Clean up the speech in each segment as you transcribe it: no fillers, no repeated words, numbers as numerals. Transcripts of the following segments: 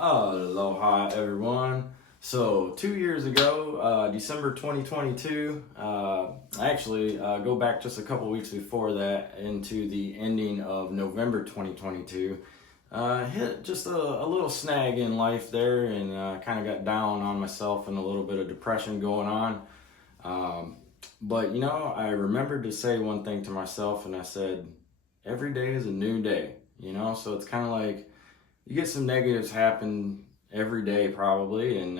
Aloha, everyone. So, 2 years ago, December 2022, I actually go back just a couple weeks before that into the ending of November 2022. Hit just a little snag in life there and kind of got down on myself and a little bit of depression going on. Um, but, I remembered to say one thing to myself, and I said, every day is a new day, So it's kind of like, you get some negatives happen every day probably, and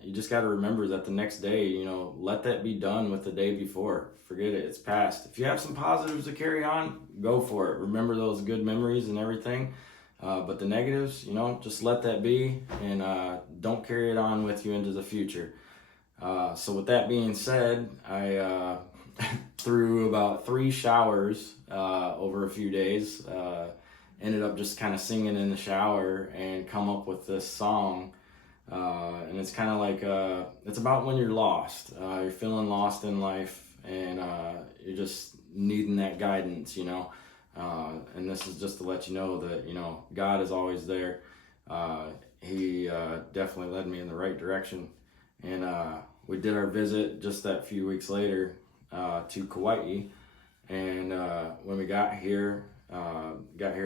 you just got to remember that the next day, let that be done with the day before. Forget it, it's past. If you have some positives to carry on, go for it. Remember those good memories and everything, but the negatives, just let that be, and don't carry it on with you into the future. So with that being said, I through about 3 showers over a few days, ended up just kind of singing in the shower and come up with this song. And it's kind of like, it's about when you're lost. You're feeling lost in life, and you're just needing that guidance. And this is just to let you know that, God is always there. He definitely led me in the right direction. And we did our visit just that few weeks later to Kauai. And when we got here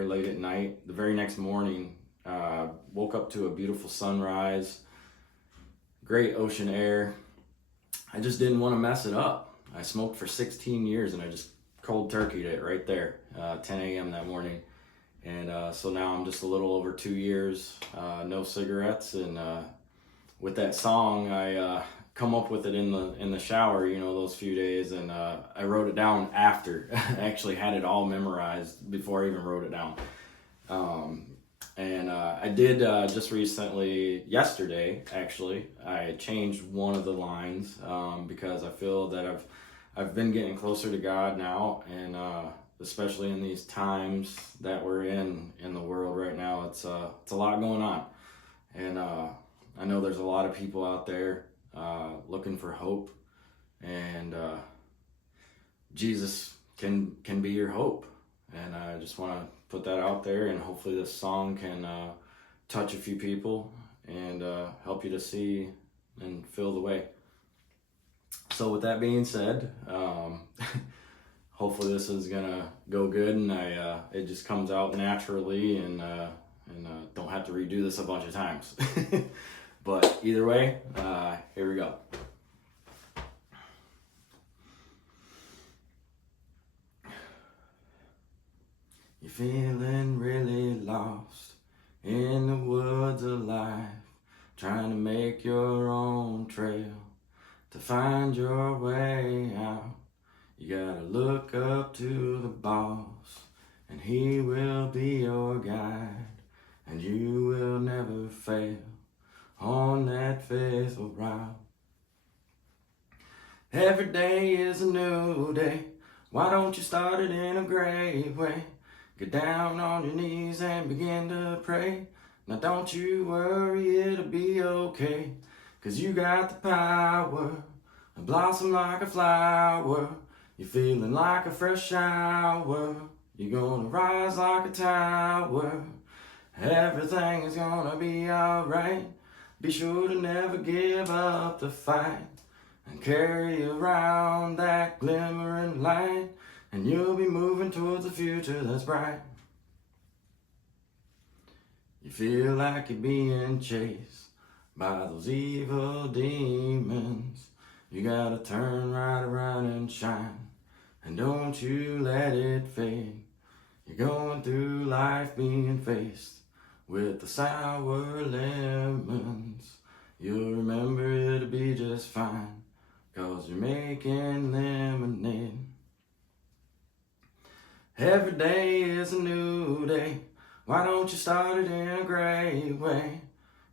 late at night. The very next morning, woke up to a beautiful sunrise, great ocean air. I just didn't want to mess it up. I smoked for 16 years and I just cold turkeyed it right there, 10 a.m. that morning. And so now I'm just a little over 2 years, no cigarettes. And with that song, I come up with it in the shower, those few days, and I wrote it down after. I actually had it all memorized before I even wrote it down. And I did just recently, yesterday actually, I changed one of the lines because I feel that I've been getting closer to God now, and especially in these times that we're in the world right now, it's a lot going on, and I know there's a lot of people out there looking for hope, and Jesus can be your hope. And I just want to put that out there, and hopefully this song can touch a few people and help you to see and feel the way. So with that being said, hopefully this is gonna go good, and it just comes out naturally, and don't have to redo this a bunch of times. But either way, here we go. You're feeling really lost in the woods of life, trying to make your own trail to find your way out. You gotta look up to the boss, and he will be your guide, and you will never fail on that faithful route. Every day is a new day. Why don't you start it in a great way? Get down on your knees and begin to pray. Now don't you worry, it'll be okay, 'cause you got the power to blossom like a flower. You're feeling like a fresh shower. You're gonna rise like a tower. Everything is gonna be alright. Be sure to never give up the fight, and carry around that glimmering light, and you'll be moving towards a future that's bright. You feel like you're being chased by those evil demons. You gotta turn right around and shine, and don't you let it fade. You're going through life being faced with the sour lemons. You'll remember it'll be just fine, 'cause you're making lemonade. Every day is a new day. Why don't you start it in a great way?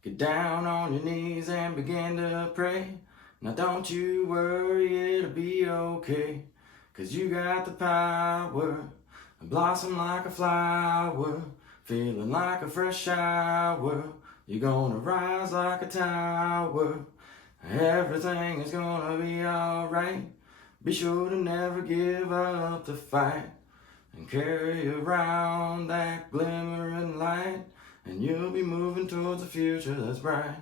Get down on your knees and begin to pray. Now don't you worry, it'll be okay, 'cause you got the power to blossom like a flower. Feeling like a fresh shower. You're gonna rise like a tower. Everything is gonna be alright. Be sure to never give up the fight, and carry around that glimmering light, and you'll be moving towards a future that's bright.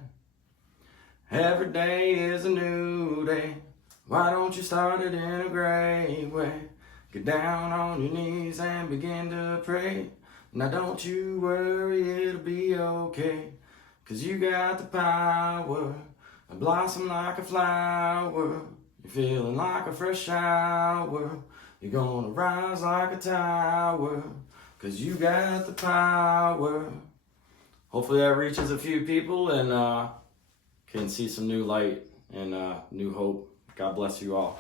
Every day is a new day. Why don't you start it in a great way? Get down on your knees and begin to pray. Now don't you worry, it'll be okay. 'Cause you got the power to blossom like a flower. You're feeling like a fresh shower. You're gonna rise like a tower. 'Cause you got the power. Hopefully that reaches a few people and can see some new light and new hope. God bless you all.